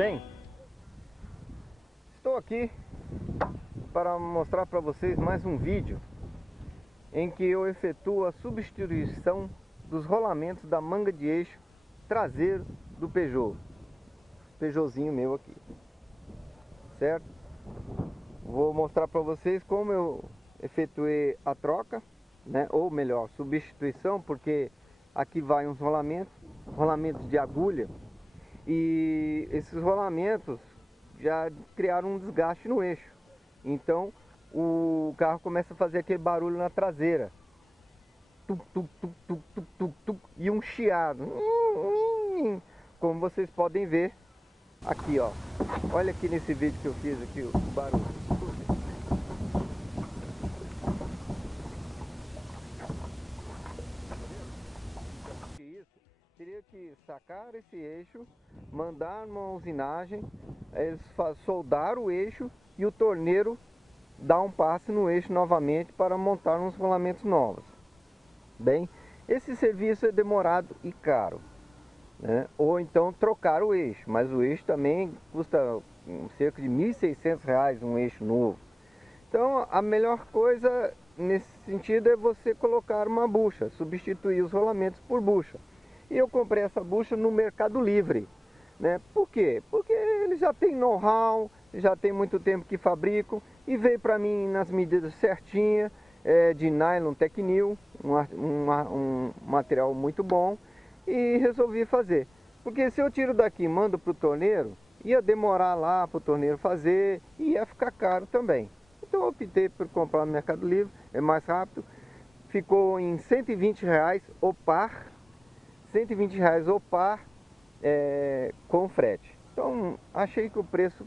bem? Estou aqui para mostrar para vocês mais um vídeo em que eu efetuo a substituição dos rolamentos da manga de eixo traseiro do Peugeotzinho meu aqui, certo? Vou mostrar para vocês como eu efetuei a troca, né? Ou melhor, substituição, porque aqui vai uns rolamentos de agulha, e esses rolamentos já criaram um desgaste no eixo. Então o carro começa a fazer aquele barulho na traseira, tuc, tuc, tuc, tuc, tuc, tuc, tuc, e um chiado, como vocês podem ver aqui, ó. Olha aqui nesse vídeo que eu fiz aqui o barulho. Teria que sacar esse eixo, mandar uma usinagem, eles soldar o eixo e o torneiro dar um passe no eixo novamente para montar uns rolamentos novos. Bem, esse serviço é demorado e caro, né? Ou então trocar o eixo, mas o eixo também custa cerca de R$ 1.600 um eixo novo. Então a melhor coisa nesse sentido é você colocar uma bucha, substituir os rolamentos por bucha. E eu comprei essa bucha no Mercado Livre, né? Por quê? Porque eles já têm know-how, já tem muito tempo que fabricam, e veio para mim nas medidas certinhas, de nylon Tecnil, um material muito bom, e resolvi fazer. Porque se eu tiro daqui e mando para o torneiro, ia demorar lá para o torneiro fazer, e ia ficar caro também. Então eu optei por comprar no Mercado Livre, é mais rápido, ficou em R$ 120 o par, R$ 120 o par, com frete. Então achei que o preço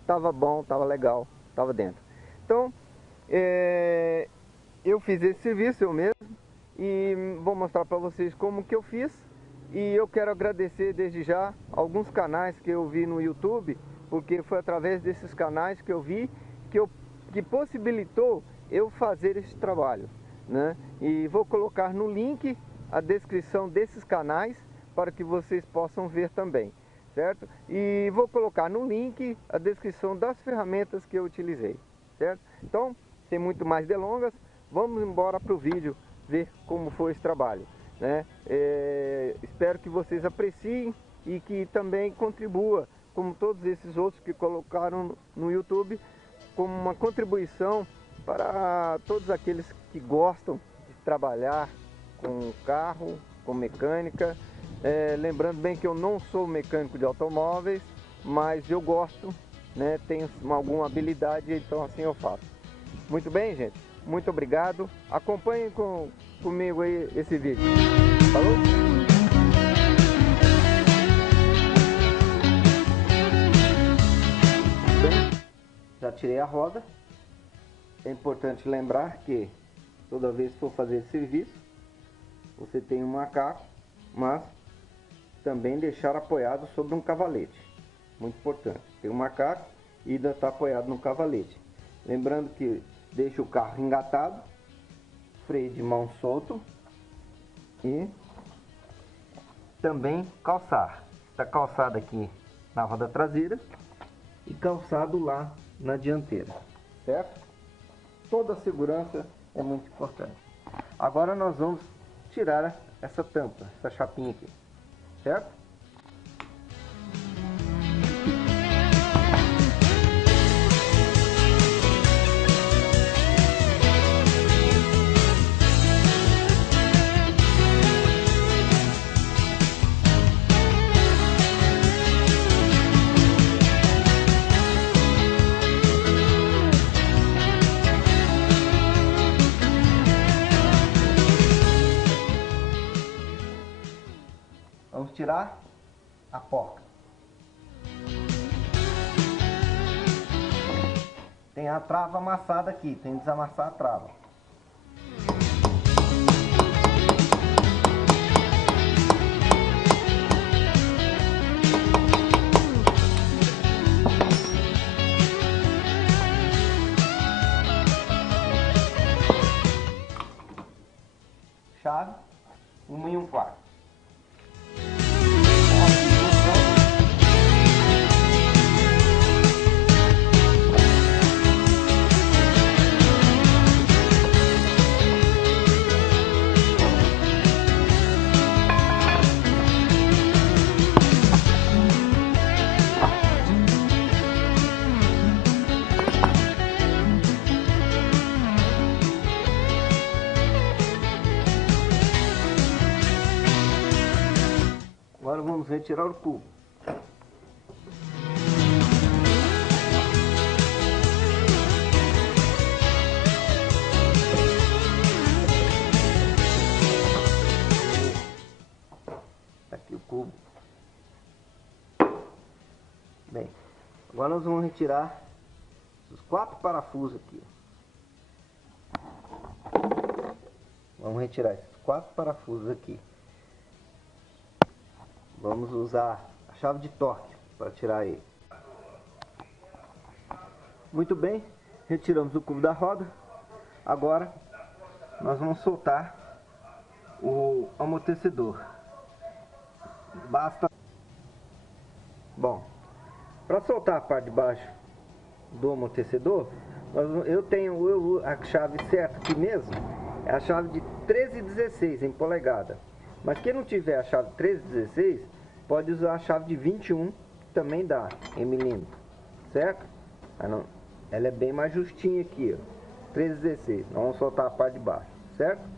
estava bom, estava legal, estava dentro. Então eu fiz esse serviço eu mesmo e vou mostrar para vocês como que eu fiz. E eu quero agradecer desde já alguns canais que eu vi no YouTube, porque foi através desses canais que eu vi que possibilitou eu fazer esse trabalho, né? E vou colocar no link a descrição desses canais para que vocês possam ver também, certo? E vou colocar no link a descrição das ferramentas que eu utilizei, certo? Então, sem muito mais delongas, vamos embora para o vídeo ver como foi esse trabalho, né? Espero que vocês apreciem e que também contribua, como todos esses outros que colocaram no YouTube, como uma contribuição para todos aqueles que gostam de trabalhar com carro, com mecânica. Lembrando bem que eu não sou mecânico de automóveis, mas eu gosto, né? Tenho alguma habilidade, então assim eu faço. Muito bem, gente, muito obrigado. Acompanhem comigo aí esse vídeo. Falou? Bem, já tirei a roda. É importante lembrar que toda vez que for fazer esse serviço, você tem um macaco, mas também deixar apoiado sobre um cavalete. Muito importante. Tem um macaco e ainda está apoiado no cavalete. Lembrando que deixa o carro engatado, freio de mão solto e também calçar. Está calçado aqui na roda traseira e calçado lá na dianteira, certo? Toda a segurança é muito importante. Agora nós vamos tirar essa tampa, essa chapinha aqui, certo? Vamos tirar a porca. Tem a trava amassada aqui, tem que desamassar a trava. Chave, 1 1/4. vamos retirar o cubo. Aqui o cubo. Bem, agora nós vamos retirar os 4 parafusos aqui. Vamos retirar esses 4 parafusos aqui. Vamos usar a chave de torque para tirar ele. Muito bem, retiramos o cubo da roda. Agora nós vamos soltar o amortecedor. Basta. Bom, para soltar a parte de baixo do amortecedor, eu tenho a chave certa aqui mesmo, é a chave de 13/16 em polegada. Mas quem não tiver a chave 13/16, pode usar a chave de 21, que também dá em milímetro, certo? Ela é bem mais justinha aqui, ó, 13/16. Nós vamos soltar a parte de baixo, certo?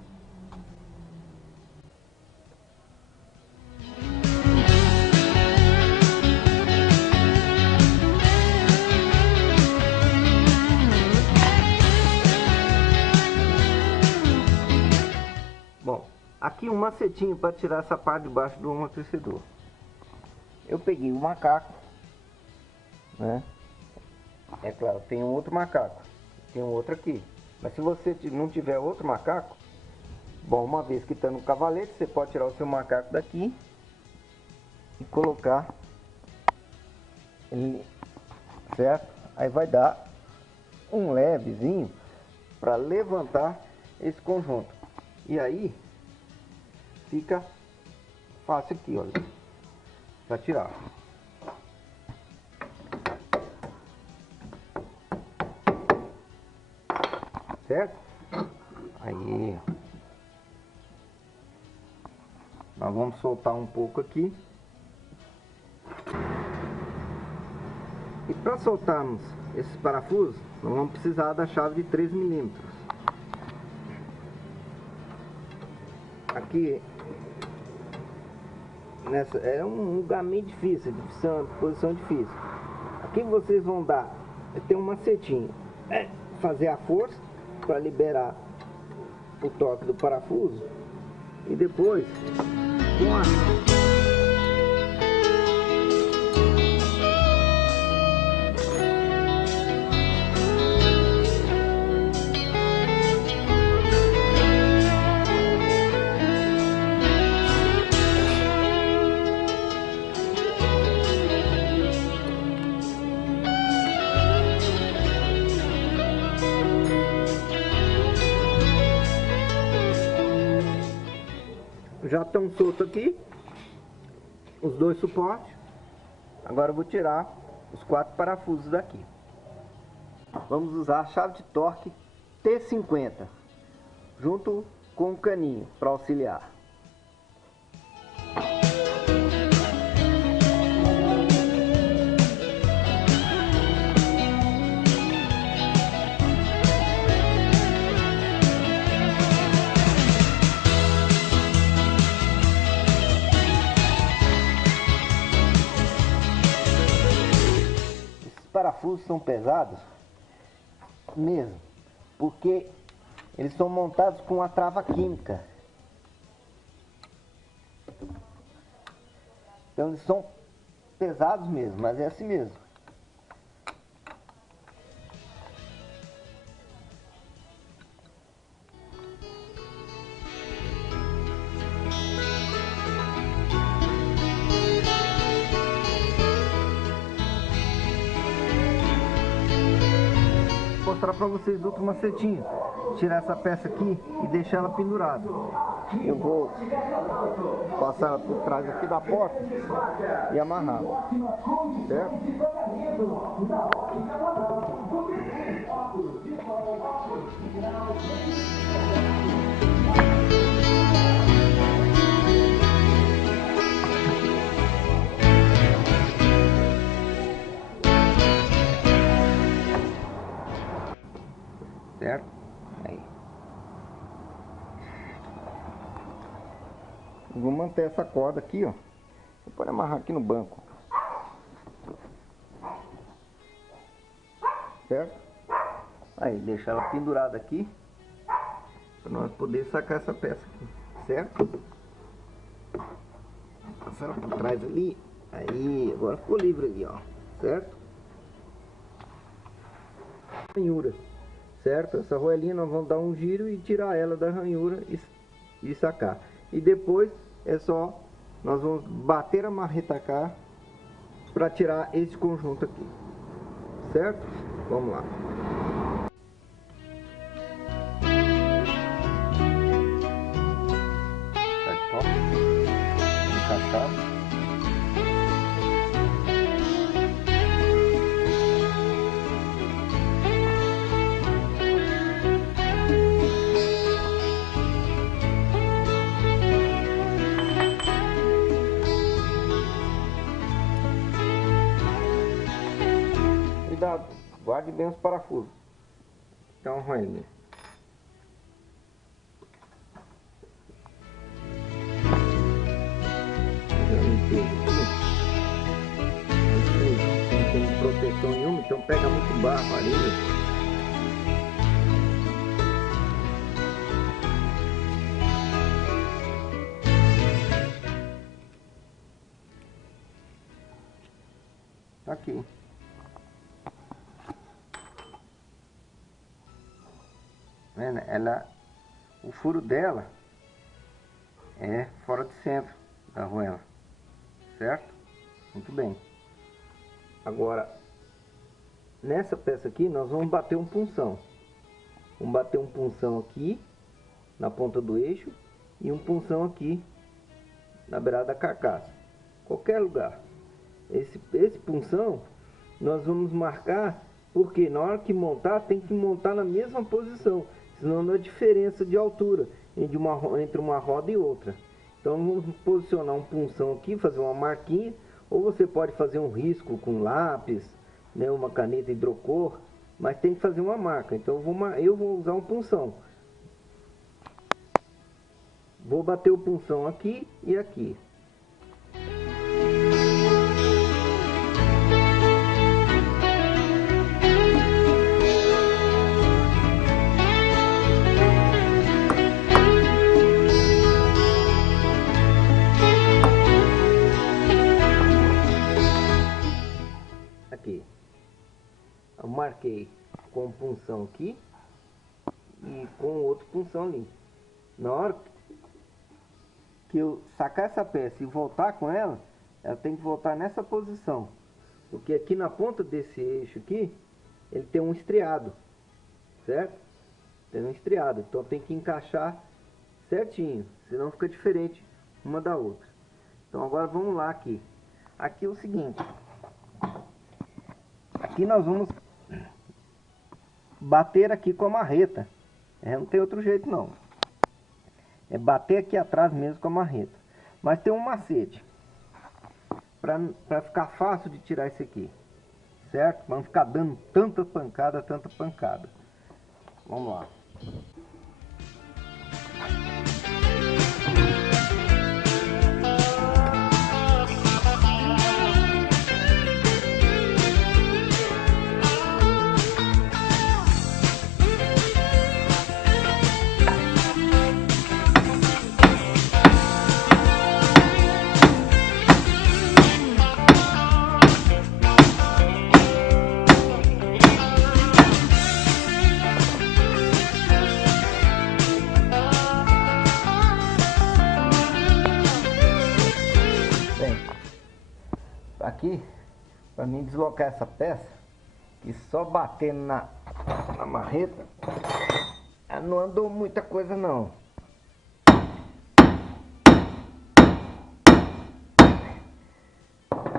Bom, aqui um macetinho para tirar essa parte de baixo do amortecedor. Eu peguei o macaco, né? É claro, tem um outro macaco, tem um outro aqui. Mas se você não tiver outro macaco, bom, uma vez que está no cavalete, você pode tirar o seu macaco daqui e colocar ele, certo? Aí vai dar um levezinho para levantar esse conjunto. E aí fica fácil aqui, olha, para tirar. Certo? Aí nós vamos soltar um pouco aqui. E para soltarmos esses parafusos, nós vamos precisar da chave de 3 milímetros. Aqui nessa é um lugar meio difícil, posição difícil. Aqui vocês vão dar, tem um macetinho, fazer a força para liberar o toque do parafuso e depois com a já estão soltos aqui os dois suportes. Agora eu vou tirar os 4 parafusos daqui. Vamos usar a chave de torque T50 junto com o caninho para auxiliar. Parafusos são pesados mesmo, porque eles são montados com a trava química. Então eles são pesados mesmo, mas é assim mesmo. Vou mostrar para vocês outro macetinho. Tirar essa peça aqui e deixar ela pendurada. Eu vou passar ela por trás aqui da porta e amarrar, certo? Certo? Aí. Vou manter essa corda aqui, ó. Pode amarrar aqui no banco. Certo? Aí, deixa ela pendurada aqui. Para nós poder sacar essa peça aqui. Certo? Passar ela por trás ali. Aí, agora ficou livre ali, ó. Certo? Ranhura. Certo? Essa roelinha nós vamos dar um giro e tirar ela da ranhura e sacar. E depois é só nós vamos bater a marreta cá para tirar esse conjunto aqui. Certo? Vamos lá. Certo? Encaixado. Cuidado, guarde bem os parafusos. Então, roelinha. Não tem proteção nenhuma, então pega muito barro ali. Tá aqui. Ela, o furo dela é fora de centro da arruela, certo? Muito bem. Agora, nessa peça aqui, nós vamos bater um punção. Vamos bater um punção aqui, na ponta do eixo, e um punção aqui, na beirada da carcaça. Qualquer lugar. Esse punção, nós vamos marcar, porque na hora que montar, tem que montar na mesma posição. Senão não há diferença de altura entre uma roda e outra. Então vamos posicionar um punção aqui, fazer uma marquinha. Ou você pode fazer um risco com lápis, né, uma caneta hidrocor. Mas tem que fazer uma marca. Então eu vou usar um punção. Vou bater o punção aqui e aqui. Aqui. Eu marquei com punção aqui e com outro punção ali. Na hora que eu sacar essa peça e voltar com ela, ela tem que voltar nessa posição, porque aqui na ponta desse eixo aqui ele tem um estriado, certo? Tem um estriado, então tem que encaixar certinho, senão fica diferente uma da outra. Então agora vamos lá aqui. Aqui é o seguinte, aqui nós vamos bater aqui com a marreta. Não tem outro jeito não. É bater aqui atrás mesmo com a marreta. Mas tem um macete. Para ficar fácil de tirar isso aqui. Certo? Vamos ficar dando tanta pancada, tanta pancada. Vamos lá. Aqui, para mim deslocar essa peça, que só batendo na marreta, não andou muita coisa não.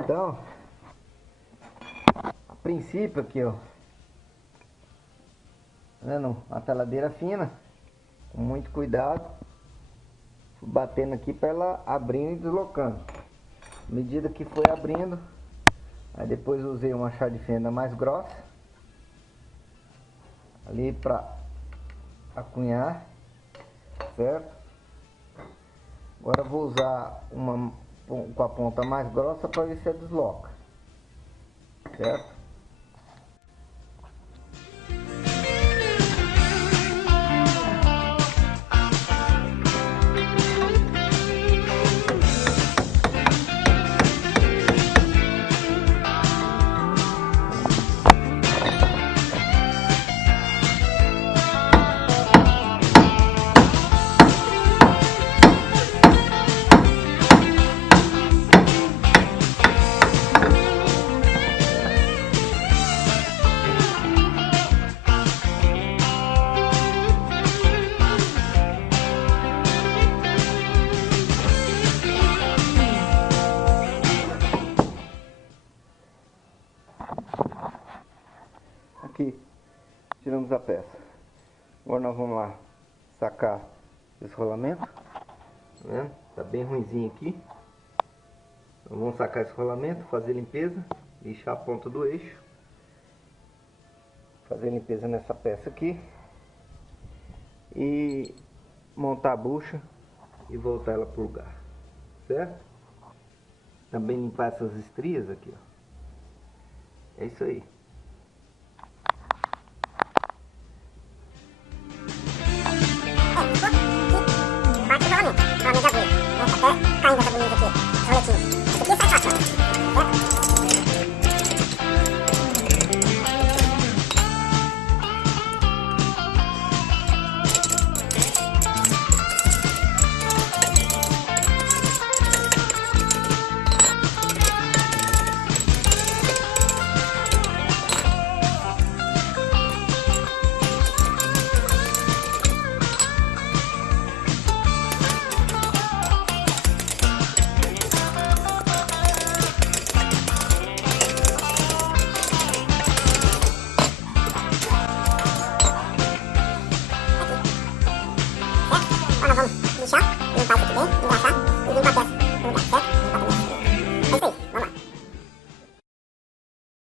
Então, a princípio aqui, ó, vendo a taladeira fina, com muito cuidado, fui batendo aqui para ela abrindo e deslocando. À medida que foi abrindo, aí depois usei uma chave de fenda mais grossa ali para acunhar, certo? Agora vou usar com a ponta mais grossa para ver se desloca, certo? Aqui, tiramos a peça. Agora nós vamos lá sacar esse rolamento. Tá vendo? Tá bem ruinzinho aqui. Então, vamos sacar esse rolamento, fazer limpeza, lixar a ponta do eixo, fazer limpeza nessa peça aqui e montar a bucha e voltar ela pro lugar, certo? Também limpar essas estrias aqui, ó. É isso aí.